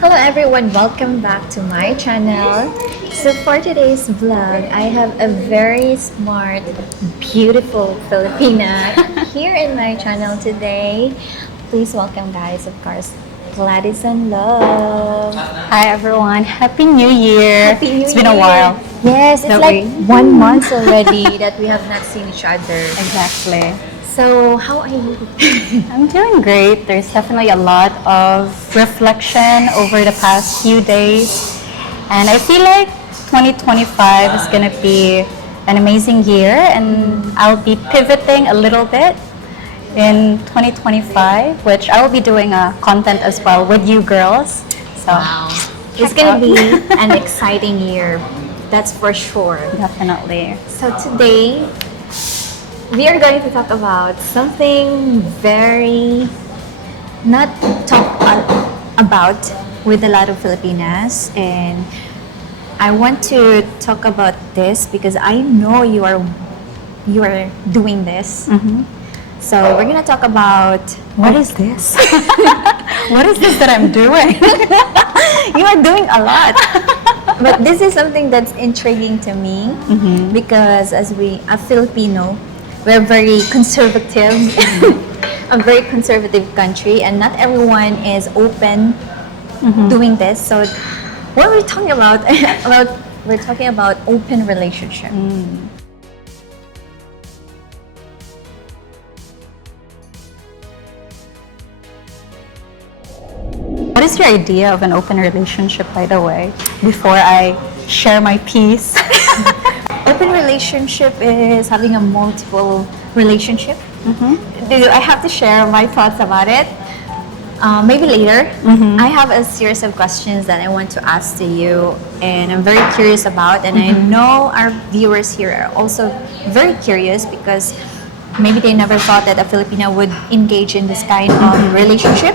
Hello everyone, welcome back to my channel. So for today's vlog, I have a very smart, beautiful Filipina here in my channel today. Please welcome guys, of course, Gladys and Love. Hi everyone, Happy New Year. Happy New It's been a Year. while. Yes, it's Don't like we? 1 month already that we have not seen each other. Exactly. So how are you? I'm doing great. There's definitely a lot of reflection over the past few days. And I feel like 2025 is going to be an amazing year, and I'll be pivoting a little bit in 2025, which I will be doing a content as well with you girls. So Wow. It's check gonna out. be an exciting year, that's for sure. Definitely. So today, we are going to talk about something very not about with a lot of Filipinas, and I want to talk about this because I know you are doing this. So we're gonna talk about What is this? What is this that I'm doing? you are doing a lot. But this is something that's intriguing to me because as a Filipino, we're very conservative, a very conservative country, and not everyone is open doing this. So what we're talking about, we're talking about open relationship. What is your idea of an open relationship, by the way, before I share my piece? Open relationship is having a multiple relationship. I have to share my thoughts about it? Maybe later. I have a series of questions that I want to ask to you, and I'm very curious about. And I know our viewers here are also very curious because maybe they never thought that a Filipina would engage in this kind of relationship.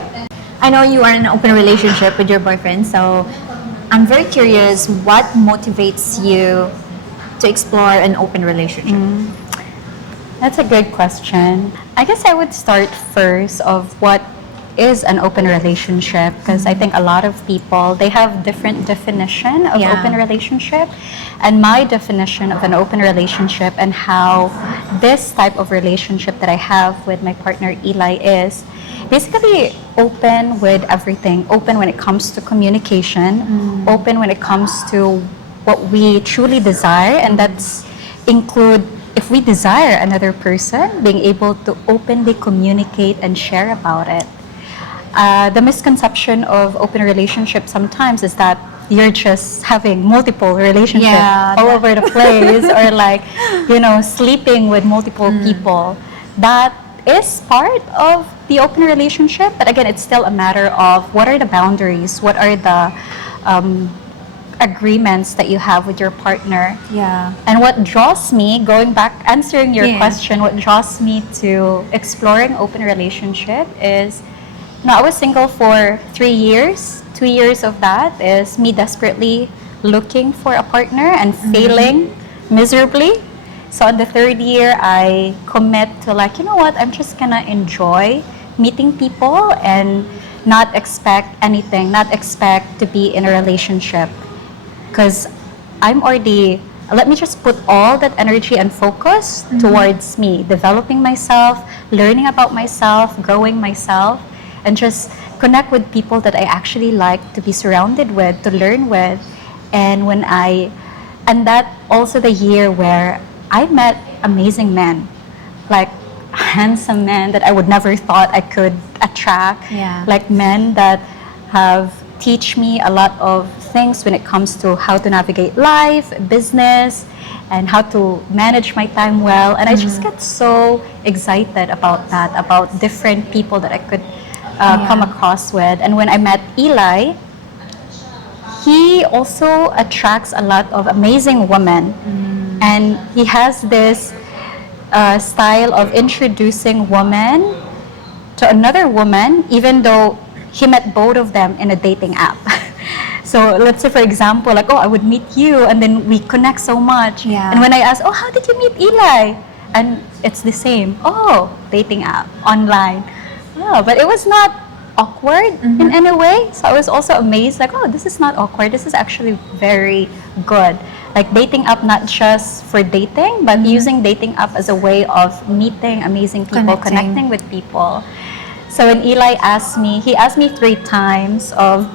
I know you are in an open relationship with your boyfriend, so I'm very curious what motivates you to explore an open relationship. That's a good question. I guess I would start first of what is an open relationship, because I think a lot of people, they have different definition of Yeah. open relationship, and my definition of an open relationship and how this type of relationship that I have with my partner Eli is basically open with everything, open when it comes to communication, open when it comes to what we truly desire, and that's include if we desire another person, being able to openly communicate and share about it. The misconception of open relationship sometimes is that you're just having multiple relationships Yeah, all over the place, or like, sleeping with multiple people. That is part of the open relationship, but again, it's still a matter of what are the boundaries, what are the agreements that you have with your partner. Yeah. And what draws me, going back, answering your Yeah. question, what draws me to exploring open relationship is, I was single for 3 years. 2 years of that is me desperately looking for a partner and failing miserably. So on the third year, I commit to like, you know what, I'm just gonna enjoy meeting people and not expect anything, not expect to be in a relationship. Because I'm already, let me just put all that energy and focus towards me, developing myself, learning about myself, growing myself, and just connect with people that I actually like to be surrounded with, to learn with. And that also the year where I met amazing men, like handsome men that I would never thought I could attract, Yeah. like men that have teach me a lot of things when it comes to how to navigate life, business, and how to manage my time well. And I just get so excited about that, about different people that I could come across with. And when I met Eli, he also attracts a lot of amazing women. And he has this style of introducing women to another woman, even though he met both of them in a dating app. So let's say, for example, like, oh, I would meet you, and then we connect so much. Yeah. And when I ask, oh, how did you meet Eli? And it's the same. Oh, dating app, online. Oh, but it was not awkward in any way. So I was also amazed, like, oh, this is not awkward. This is actually very good. Like dating app, not just for dating, but using dating app as a way of meeting amazing people, connecting with people. So when Eli asked me, he asked me 3 times of,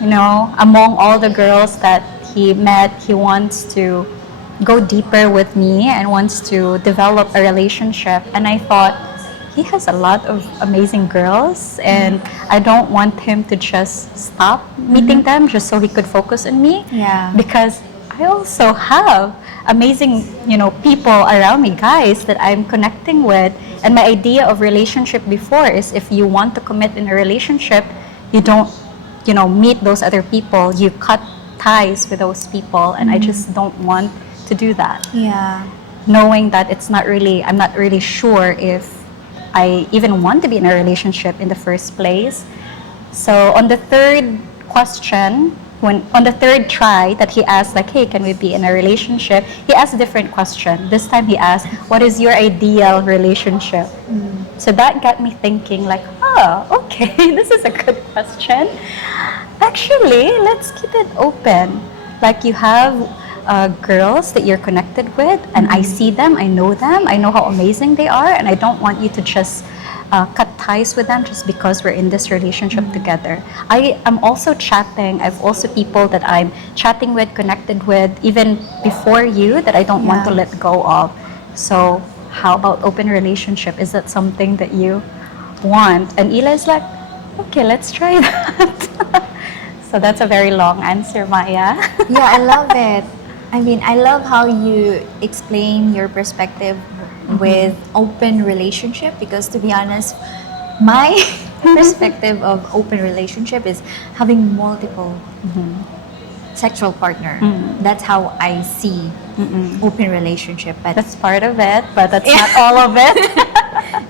among all the girls that he met, he wants to go deeper with me and wants to develop a relationship. And I thought, he has a lot of amazing girls, and I don't want him to just stop meeting them just so he could focus on me. Yeah. Because I also have amazing, people around me, guys that I'm connecting with. And my idea of relationship before is, if you want to commit in a relationship, you don't, meet those other people. You cut ties with those people, and I just don't want to do that. Yeah. Knowing that I'm not really sure if I even want to be in a relationship in the first place. So on the third question, on the third try that he asked, like, hey, can we be in a relationship? He asked a different question. This time he asked, what is your ideal relationship? So that got me thinking, like, oh, okay, this is a good question. Actually, let's keep it open. Like, you have girls that you're connected with, and I see them, I know how amazing they are, and I don't want you to just cut ties with them just because we're in this relationship together. I am also chatting. I've also people that I'm chatting with, connected with, even before you, that I don't want to let go of. So how about open relationship? Is that something that you want? And Eli's like, okay, let's try that. So that's a very long answer, Maya. Yeah, I love it. I mean, I love how you explain your perspective with open relationship, because to be honest, my perspective of open relationship is having multiple sexual partner. That's how I see open relationship. But That's part of it, but that's not all of it.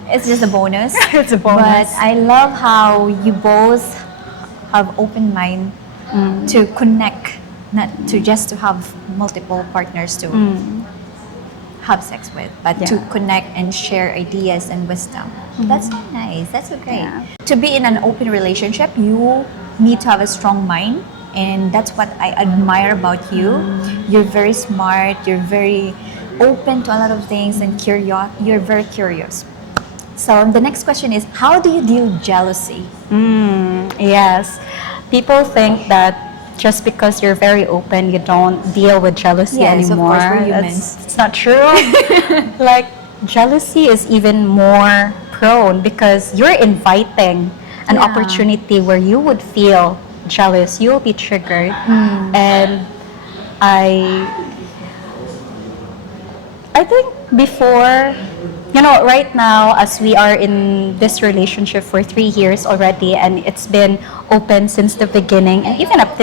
it's just a bonus. It's a bonus. But I love how you both have open mind to connect, not to just to have multiple partners to have sex with, but to connect and share ideas and wisdom. That's so nice. That's so great. Yeah. To be in an open relationship, you need to have a strong mind, and that's what I admire about you. You're very smart. You're very open to a lot of things, and you're very curious. So the next question is, how do you deal with jealousy? Yes. People think that just because you're very open, you don't deal with jealousy Yes, of anymore. course, we're humans. It's not true. Like, jealousy is even more prone because you're inviting an opportunity where you would feel jealous. You'll be triggered. And I think before, right now, as we are in this relationship for 3 years already, and it's been open since the beginning, and even up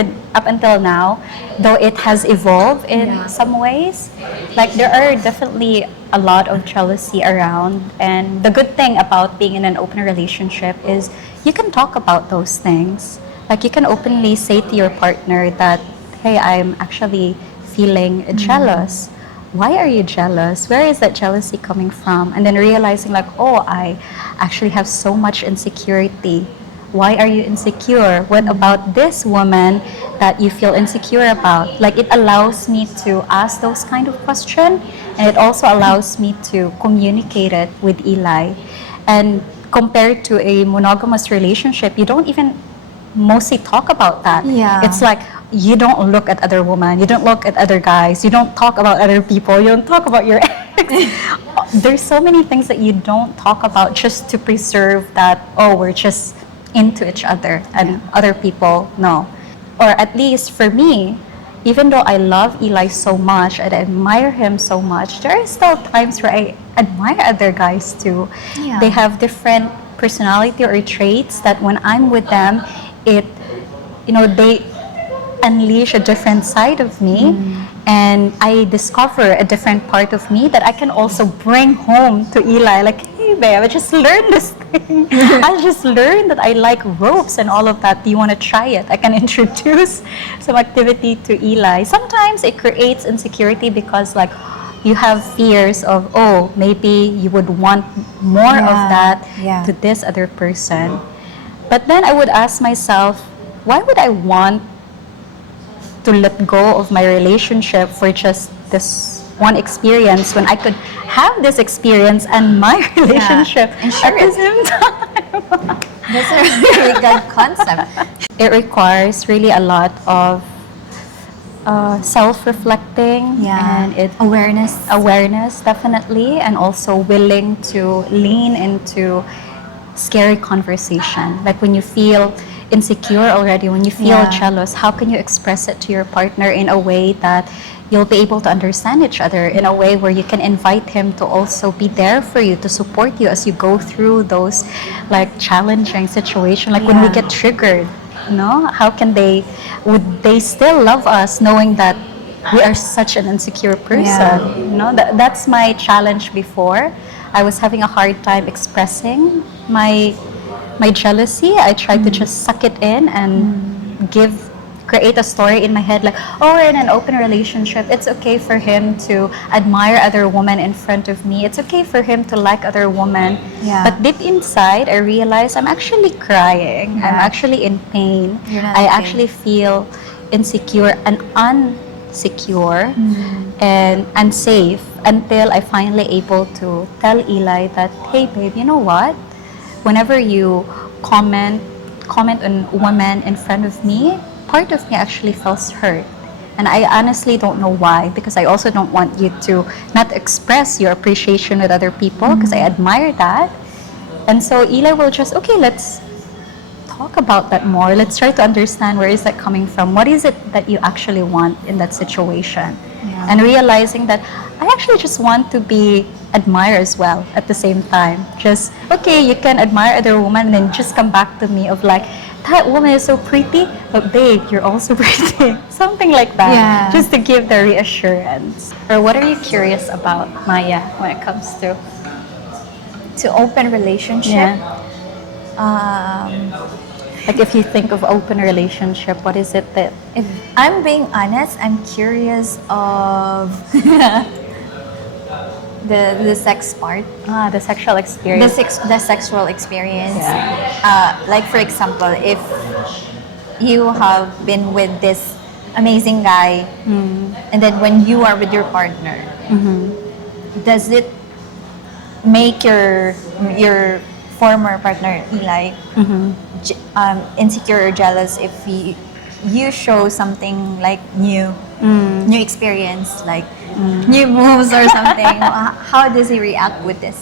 until now, though it has evolved in some ways, like, there are definitely a lot of jealousy around. And the good thing about being in an open relationship is you can talk about those things. Like, you can openly say to your partner that, hey, I'm actually feeling jealous. Why are you jealous? Where is that jealousy coming from? And then realizing, like, oh, I actually have so much insecurity. Why are you insecure? What about this woman that you feel insecure about? Like, it allows me to ask those kind of questions, and it also allows me to communicate it with Eli. And compared to a monogamous relationship, you don't even mostly talk about that. Yeah. It's like, you don't look at other women, you don't look at other guys, you don't talk about other people, you don't talk about your ex. There's so many things that you don't talk about just to preserve that, oh, we're just into each other, and other people no. Or at least for me, even though I love Eli so much and I admire him so much, there are still times where I admire other guys too. Yeah. They have different personality or traits that when I'm with them, they unleash a different side of me, and I discover a different part of me that I can also bring home to Eli. Like, hey babe, I just learned this thing. I just learned that I like ropes and all of that. Do you want to try it? I can introduce some activity to Eli. Sometimes it creates insecurity because, like, you have fears of, oh, maybe you would want more of that to this other person. But then I would ask myself, why would I want to let go of my relationship for just this one experience when I could have this experience and my relationship And share at the it. same time? That's a really good concept. It requires really a lot of self-reflecting, Yeah. and it Awareness. definitely, and also willing to lean into scary conversation. Like when you feel insecure already, when you feel Yeah. jealous, how can you express it to your partner in a way that you'll be able to understand each other, in a way where you can invite him to also be there for you, to support you as you go through those like challenging situations, like when we Yeah. get triggered, how can would they still love us knowing that we are such an insecure person? Yeah. That's my challenge before. I was having a hard time expressing my jealousy. I tried to just suck it in and create a story in my head like, oh, we're in an open relationship. It's okay for him to admire other women in front of me. It's okay for him to like other women. Yeah. But deep inside, I realized I'm actually crying. I'm Yeah. actually in pain. You're not I okay. actually feel insecure and unsecure and unsafe until I finally able to tell Eli that, hey babe, you know what? Whenever you comment on women in front of me, part of me actually feels hurt. And I honestly don't know why, because I also don't want you to not express your appreciation with other people, because I admire that. And so Eli will just, okay, let's talk about that more. Let's try to understand where is that coming from. What is it that you actually want in that situation? Yeah. And realizing that I actually just want to be admired as well at the same time. Just, okay, you can admire other women and then just come back to me of like, that woman is so pretty, but babe, you're also pretty. Something like that. Yeah. Just to give the reassurance. Or what are you curious about, Maya, when it comes to? Open relationship. Yeah. Um, Like if you think of open relationship, what is it that? if I'm being honest, I'm curious of the sex part, The sexual experience. the sexual experience. Yeah. Like for example, if you have been with this amazing guy, and then when you are with your partner, does it make your former partner Eli insecure or jealous if you show something like new experience, like new moves or something? How does he react with this?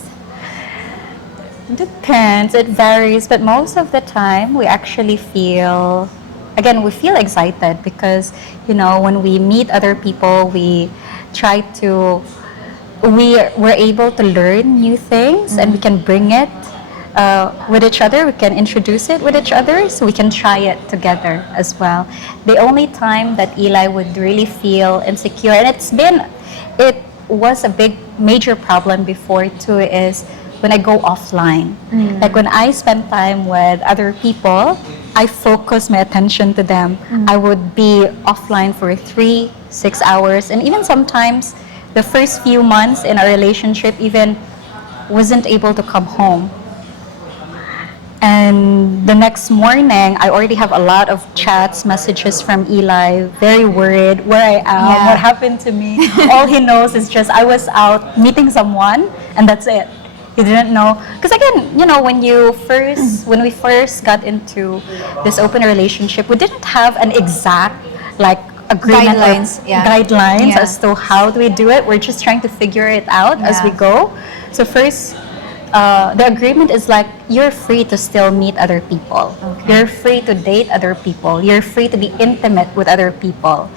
Depends, it varies, but most of the time we actually feel, again, we feel excited because, when we meet other people, we're able to learn new things and we can bring it with each other, we can introduce it with each other, so we can try it together as well. The only time that Eli would really feel insecure, and it was a major problem before too, is when I go offline. Like when I spend time with other people, I focus my attention to them. I would be offline for 3-6 hours, and even sometimes the first few months in our relationship even wasn't able to come home. And the next morning, I already have a lot of chats, messages from Eli, very worried where I am, Yeah. what happened to me. All he knows is just I was out meeting someone, and that's it. He didn't know. Because again, when we first got into this open relationship, we didn't have an exact, agreement guidelines Yeah. as to how do we do it. We're just trying to figure it out as we Yeah. go. So first, the agreement is like, you're free to still meet other people. Okay. You're free to date other people. You're free to be intimate with other people.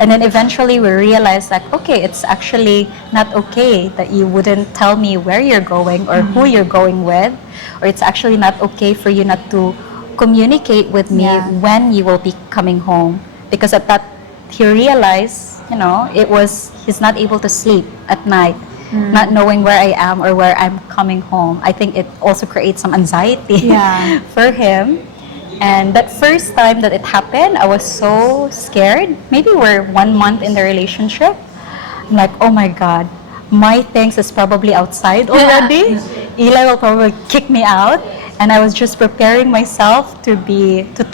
And then eventually we realized okay, it's actually not okay that you wouldn't tell me where you're going or who you're going with, or it's actually not okay for you not to communicate with me Yeah. when you will be coming home. Because at that, he realized, he's not able to sleep at night, not knowing where I am or where I'm coming home. I think it also creates some anxiety Yeah. for him. And that first time that it happened, I was so scared. Maybe we're 1 month in the relationship. I'm like, oh my God, my things is probably outside already. Eli will probably kick me out. and I was just preparing myself to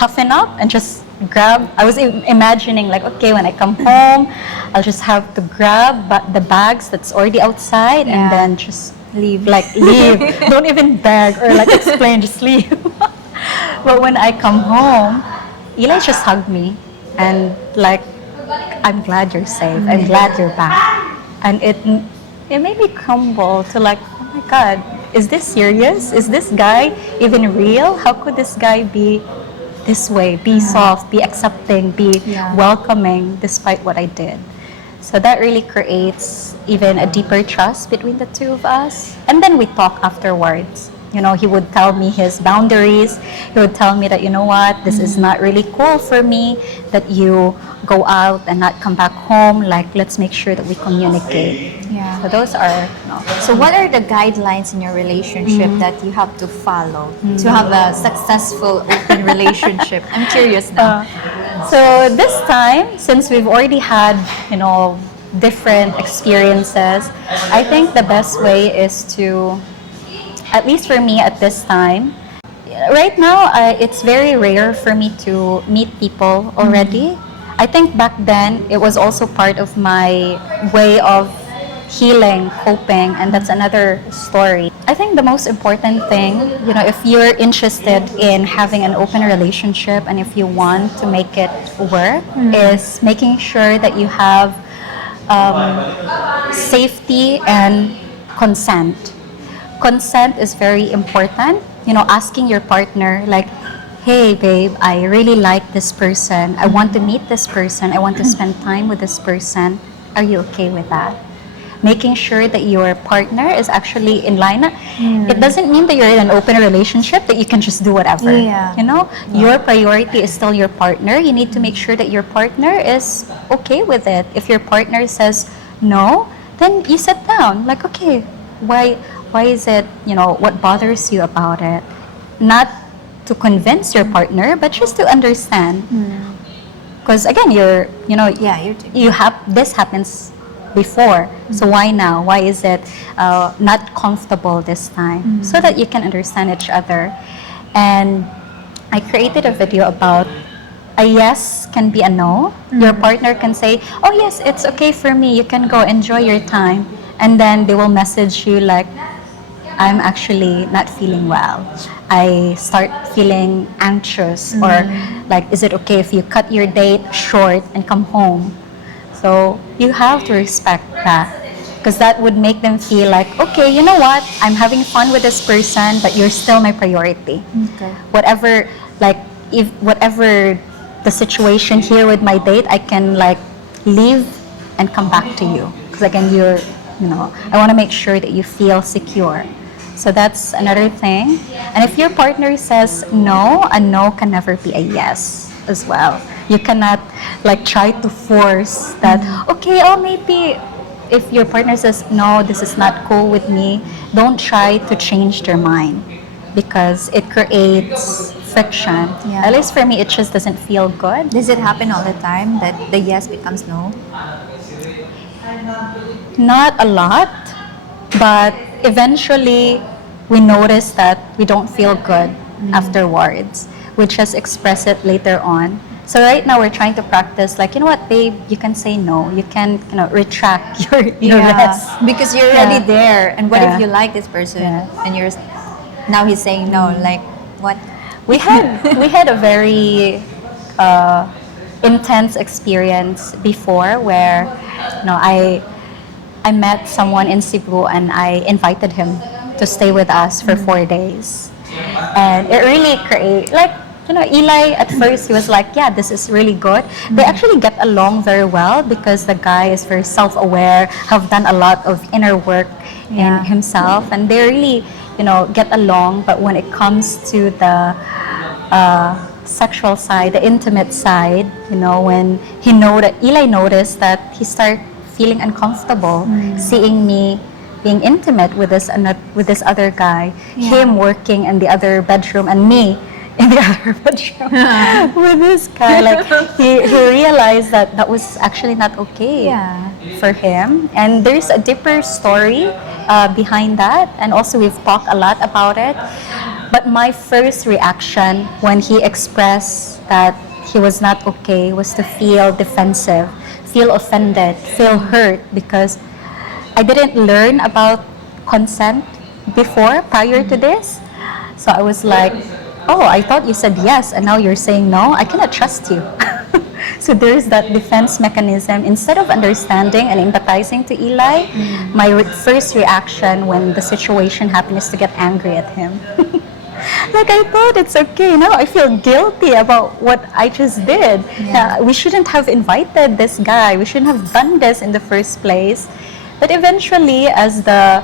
toughen up and just grab. I was imagining like, okay, when I come home, I'll just have to grab the bags that's already outside and then just leave. Leave. Don't even beg or like explain, just leave. But when I come home, Eli just hugged me and like, I'm glad you're safe. I'm glad you're back. And it made me crumble to like, oh my God, is this serious? Is this guy even real? How could this guy be this way, be soft, be accepting, be welcoming despite what I did? So that really creates even a deeper trust between the two of us. And then we talk afterwards. You know, he would tell me his boundaries. He would tell me that, you know what, this is not really cool for me that you go out and not come back home. Like, let's make sure that we communicate. Yeah. So those are, So what are the guidelines in your relationship that you have to follow to have a successful open relationship? I'm curious now. So this time, since we've already had, you know, different experiences, I think the best way is to, at least for me at this time, right now, it's very rare for me to meet people already. I think back then, it was also part of my way of healing, coping, and that's another story. I think the most important thing, you know, if you're interested in having an open relationship and if you want to make it work, is making sure that you have safety and consent. Consent is very important. You know, asking your partner like, hey babe, I really like this person. I want to meet this person. I want to spend time with this person. Are you okay with that? Making sure that your partner is actually in line. It doesn't mean that you're in an open relationship that you can just do whatever. You know, your priority is still your partner. You need to make sure that your partner is okay with it. If your partner says no, then you sit down. Like, okay, why is it, you know, what bothers you about it? Not to convince your partner, but just to understand. Because again, this happens before. So why now? Why is it not comfortable this time? So that you can understand each other. And I created a video about a yes can be a no. Your partner can say, oh yes, it's okay for me. You can go enjoy your time. And then they will message you like, I'm actually not feeling well. I start feeling anxious, or like, is it okay if you cut your date short and come home? So you have to respect that, because that would make them feel like, okay, you know what? I'm having fun with this person, but you're still my priority. Okay. Whatever the situation here with my date, I can like leave and come back to you. Because again, I want to make sure that you feel secure. So that's another thing. And if your partner says no, a no can never be a yes as well. You cannot like try to force that, okay, oh maybe if your partner says no, this is not cool with me, don't try to change their mind, because it creates friction. Yeah. At least for me, it just doesn't feel good. Does it happen all the time that the yes becomes no? Not a lot, but eventually we notice that we don't feel good afterwards. We just express it later on. So right now we're trying to practice like, you know what, babe, you can say no. You can, retract your yes. Because you're already there. And what if you like this person and now he's saying no? Like, what? We had a very intense experience before where, I met someone in Cebu and I invited him to stay with us for 4 days. And it really created, Eli at first he was like, yeah, this is really good. They actually get along very well because the guy is very self-aware, have done a lot of inner work in himself, and they really, get along. But when it comes to the sexual side, the intimate side, when Eli noticed that he started feeling uncomfortable seeing me being intimate with this other guy, him working in the other bedroom and me, in the other bedroom with this guy. Like he realized that that was actually not okay Yeah. for him. And there's a deeper story behind that. And also we've talked a lot about it. But my first reaction when he expressed that he was not okay was to feel defensive, feel offended, feel hurt because I didn't learn about consent before, prior to this. So I was like, oh, I thought you said yes and now you're saying no. I cannot trust you. So there's that defense mechanism. Instead of understanding and empathizing to Eli, my first reaction when the situation happened is to get angry at him. Like I thought it's okay. Now I feel guilty about what I just did. We shouldn't have invited this guy. We shouldn't have done this in the first place. But eventually, as the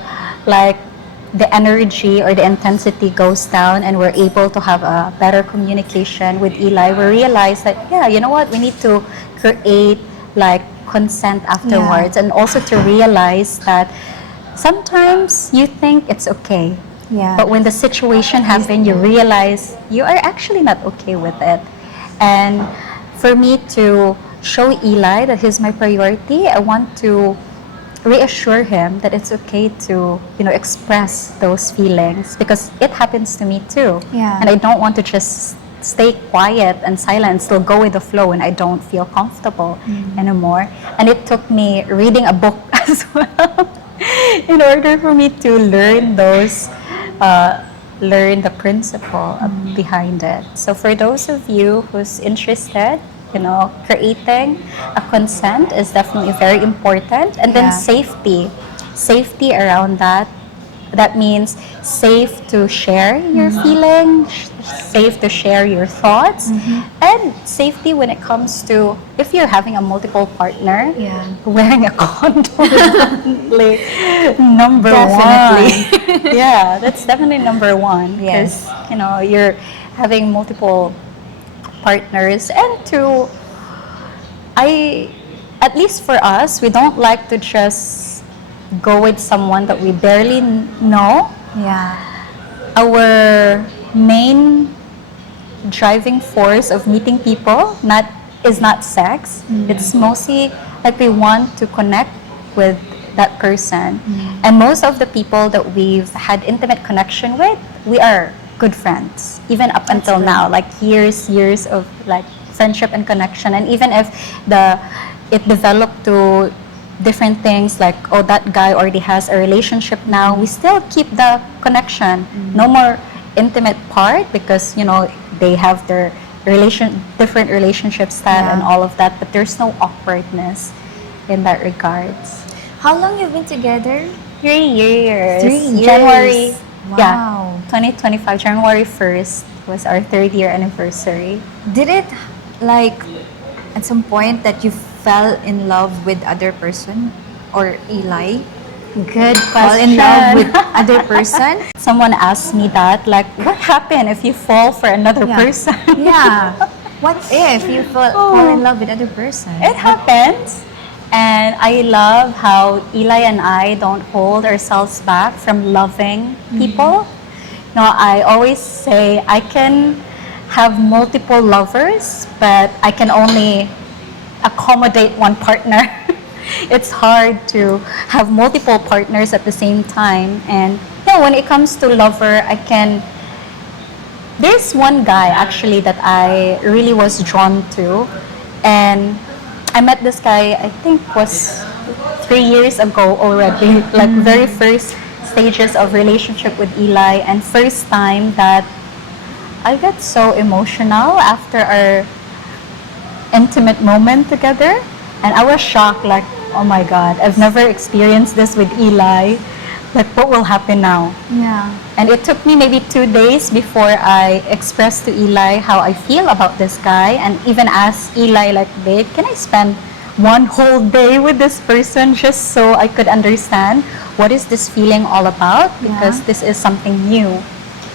energy or the intensity goes down and we're able to have a better communication with Eli, we realize that, yeah, you know what, we need to create like consent afterwards, and also to realize that sometimes you think it's okay. Yeah. But when the situation happens, you realize you are actually not okay with it. And for me to show Eli that he's my priority, I want to reassure him that it's okay to, express those feelings because it happens to me too. Yeah. And I don't want to just stay quiet and silent and still go with the flow when I don't feel comfortable anymore. And it took me reading a book as well in order for me to learn learn the principle behind it. So for those of you who's interested, creating a consent is definitely very important. And then safety around that. That means safe to share your feelings, safe to share your thoughts, and safety when it comes to if you're having a multiple partner, wearing a condom is definitely number one. Yeah, that's definitely number one because you're having multiple partners. And at least for us, we don't like to just go with someone that we barely know. Yeah. Our main driving force of meeting people is not sex. It's mostly like we want to connect with that person. And most of the people that we've had intimate connection with, we are good friends, even up until now, like years of like friendship and connection. And even if it developed to different things, like, oh, that guy already has a relationship now, we still keep the connection. No more intimate part because they have their different relationship style and all of that, but there's no awkwardness in that regards. How long you've been together? 3 years. 3 years. January. Wow. Yeah, 2025, January 1st was our 3rd year anniversary. Did it, like, at some point that you fell in love with other person or Eli? Good Fall in love with other person? Someone asked me that, like, what happened if you fall for another person? Yeah. What if you fall in love with other person? It happens. And I love how Eli and I don't hold ourselves back from loving people. I always say I can have multiple lovers, but I can only accommodate one partner. It's hard to have multiple partners at the same time. And when it comes to lover, there's one guy actually that I really was drawn to. And I met this guy, I think was 3 years ago already, like very first stages of relationship with Eli, and first time that I got so emotional after our intimate moment together. And I was shocked, like, oh my God, I've never experienced this with Eli. Like, what will happen now? Yeah. And it took me maybe 2 days before I expressed to Eli how I feel about this guy, and even asked Eli, like, babe, can I spend one whole day with this person just so I could understand what is this feeling all about? Because this is something new.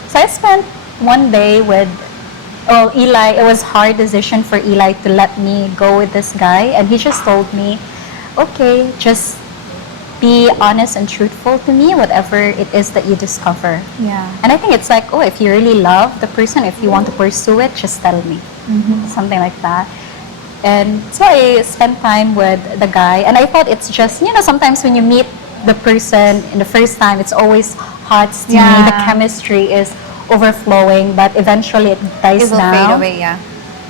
So I spent one day with Eli. It was a hard decision for Eli to let me go with this guy, and he just told me, okay, just be honest and truthful to me, whatever it is that you discover. Yeah. And I think it's like, oh, if you really love the person, if you want to pursue it, just tell me. Something like that. And so I spent time with the guy, and I thought it's just, sometimes when you meet the person in the first time, it's always hot, steamy, the Yeah. chemistry is overflowing, but eventually it dies It will down. fade away, yeah.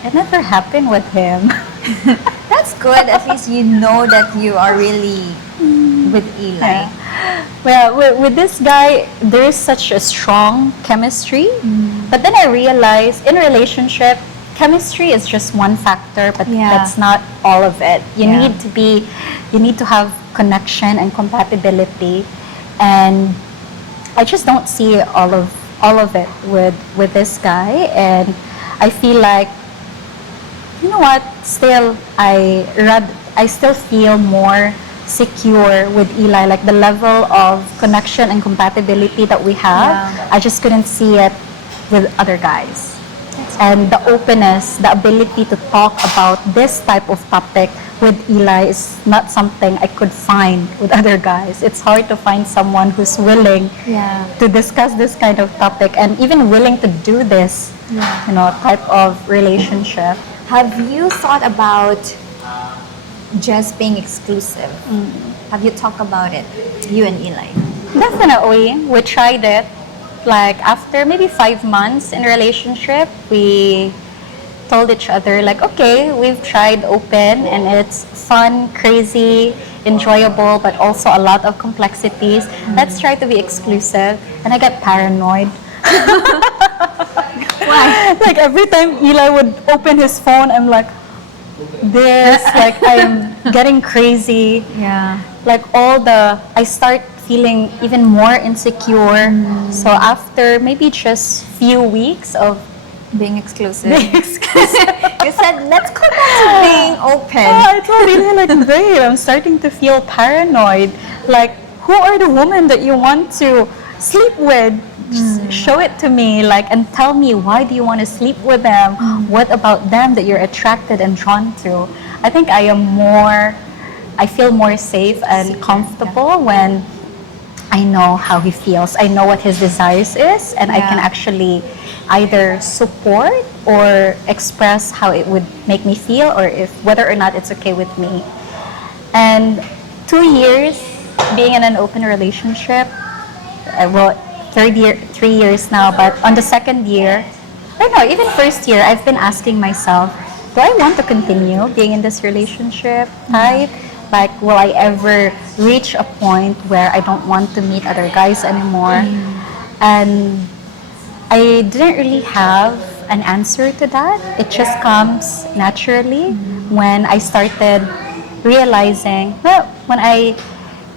It never happened with him. That's good. At least you know that you are really with Eli. Yeah. Well, with this guy, there is such a strong chemistry. But then I realized in relationship, chemistry is just one factor, but Yeah. that's not all of it. You Yeah. need to have connection and compatibility, and I just don't see all of it with this guy, and I feel like, you know what? Still, I still feel more secure with Eli. Like the level of connection and compatibility that we have, Yeah. I just couldn't see it with other guys. And the openness, the ability to talk about this type of topic with Eli is not something I could find with other guys. It's hard to find someone who's willing Yeah. to discuss this kind of topic and even willing to do this, type of relationship. Have you thought about just being exclusive? Have you talked about it, you and Eli? Definitely, we tried it. Like after maybe 5 months in a relationship, we told each other like, okay, we've tried open and it's fun, crazy, enjoyable, but also a lot of complexities. Let's try to be exclusive. And I got paranoid. Why? Like every time Eli would open his phone, I'm like, like I'm getting crazy. Yeah. Like I start feeling even more insecure. So after maybe just few weeks of Being exclusive. being exclusive, You said, let's go back to being open. I told Eli like, babe, I'm starting to feel paranoid. Like, who are the women that you want to sleep with? Just show it to me, like, and tell me why do you want to sleep with them? What about them that you're attracted and drawn to? I think I feel more safe and comfortable when I know how he feels. I know what his desires is, and I can Yeah. actually either support or express how it would make me feel, or if whether or not it's okay with me. And 2 years being in an open relationship, well, 3 years now, but on the second year, I don't know, even first year, I've been asking myself, do I want to continue being in this relationship type? Like, will I ever reach a point where I don't want to meet other guys anymore? And I didn't really have an answer to that. It just comes naturally when I started realizing, well, when I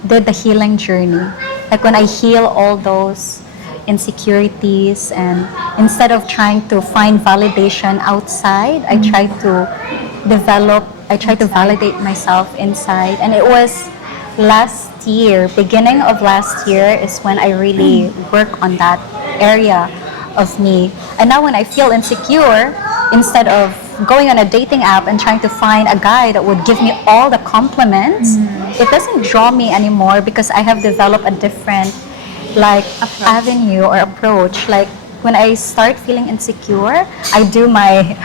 did the healing journey, like when I heal all those insecurities, and instead of trying to find validation outside, I try to validate myself inside. And it was beginning of last year is when I really work on that area of me. And now when I feel insecure, instead of going on a dating app and trying to find a guy that would give me all the compliments, it doesn't draw me anymore because I have developed a different avenue or approach. Like when I start feeling insecure, I do my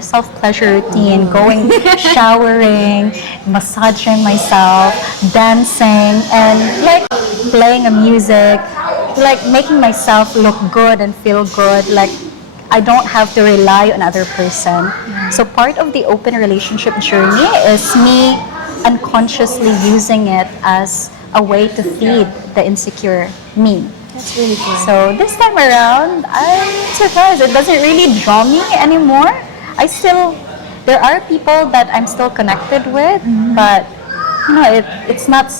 self-pleasure routine, going showering, massaging myself, dancing, and like playing a music, like making myself look good and feel good. Like I don't have to rely on other person. So part of the open relationship journey is me unconsciously using it as a way to feed the insecure me. That's really good. So this time around, I'm surprised. It doesn't really draw me anymore. There are people that I'm still connected with, but it's not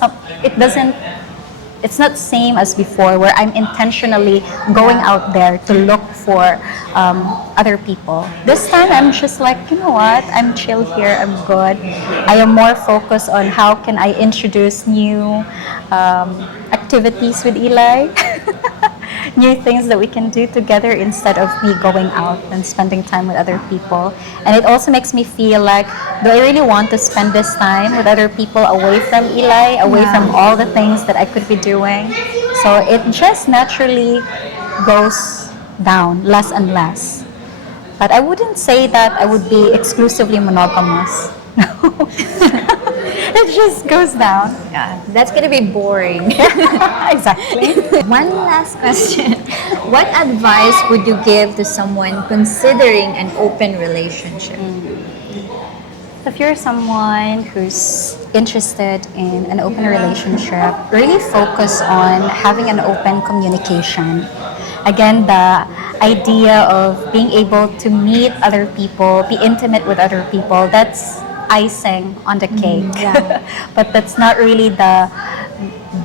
same as before where I'm intentionally going out there to look for other people. This time I'm just like, you know what? I'm chill here. I'm good. I am more focused on how can I introduce new activities with Eli. new things that we can do together instead of me going out and spending time with other people. And it also makes me feel like, do I really want to spend this time with other people away from Eli, away Yeah. from all the things that I could be doing? So it just naturally goes down less and less. But I wouldn't say that I would be exclusively monogamous. No. It just goes down. Yeah, that's gonna be boring. Exactly. One last question. What advice would you give to someone considering an open relationship? If you're someone who's interested in an open relationship, really focus on having an open communication. Again, the idea of being able to meet other people, be intimate with other people, that's icing on the cake. yeah. But that's not really the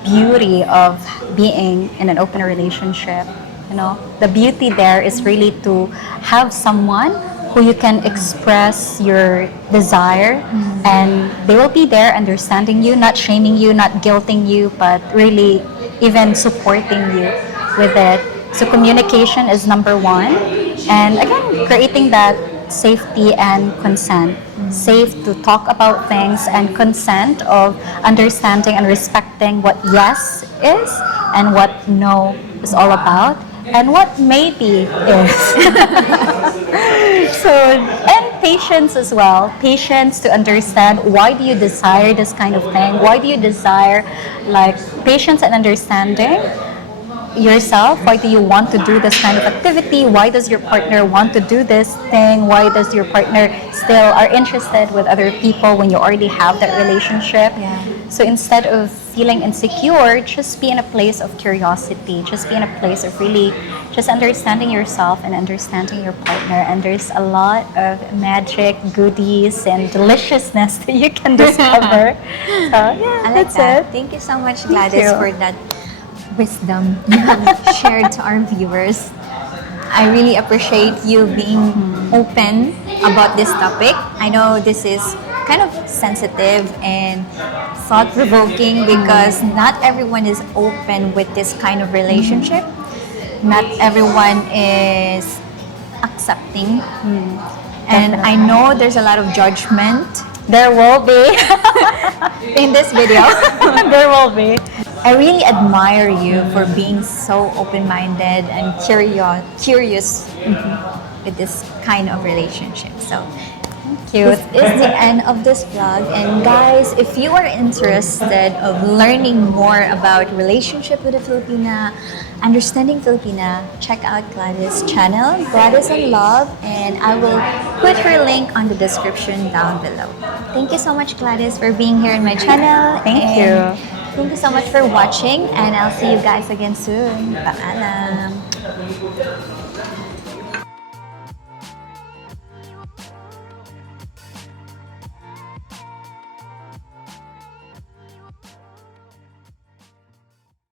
beauty of being in an open relationship. You know, the beauty there is really to have someone who you can express your desire, and they will be there understanding you, not shaming you, not guilting you, but really even supporting you with it. So communication is number one, and again, creating that safety and consent. Safe to talk about things, and consent of understanding and respecting what yes is and what no is all about, and what maybe is. So, and patience as well. Patience to understand, why do you desire this kind of thing? Why do you desire, like, patience and understanding yourself. Why do you want to do this kind of activity? Why does your partner want to do this thing? Why does your partner still are interested with other people when you already have that relationship? Yeah. So instead of feeling insecure, just be in a place of curiosity. Just be in a place of really just understanding yourself and understanding your partner. And there's a lot of magic, goodies, and deliciousness that you can discover. So yeah, I like that's that. it. Thank you so much, Thank Gladys, you. for that wisdom you have shared to our viewers. I really appreciate you being open about this topic. I know this is kind of sensitive and thought-provoking because not everyone is open with this kind of relationship. Not everyone is accepting. And I know there's a lot of judgment There will be. in this video. There will be. I really admire you for being so open-minded and curious with this kind of relationship. So Cute. this is the end of this vlog. And guys, if you are interested of learning more about relationship with a Filipina, understanding Filipina, check out Gladys' channel, Gladys and Love, and I will put her link on the description down below. Thank you so much, Gladys, for being here in my channel. Thank And you. thank you so much for watching, and I'll see you guys again soon. Paalam!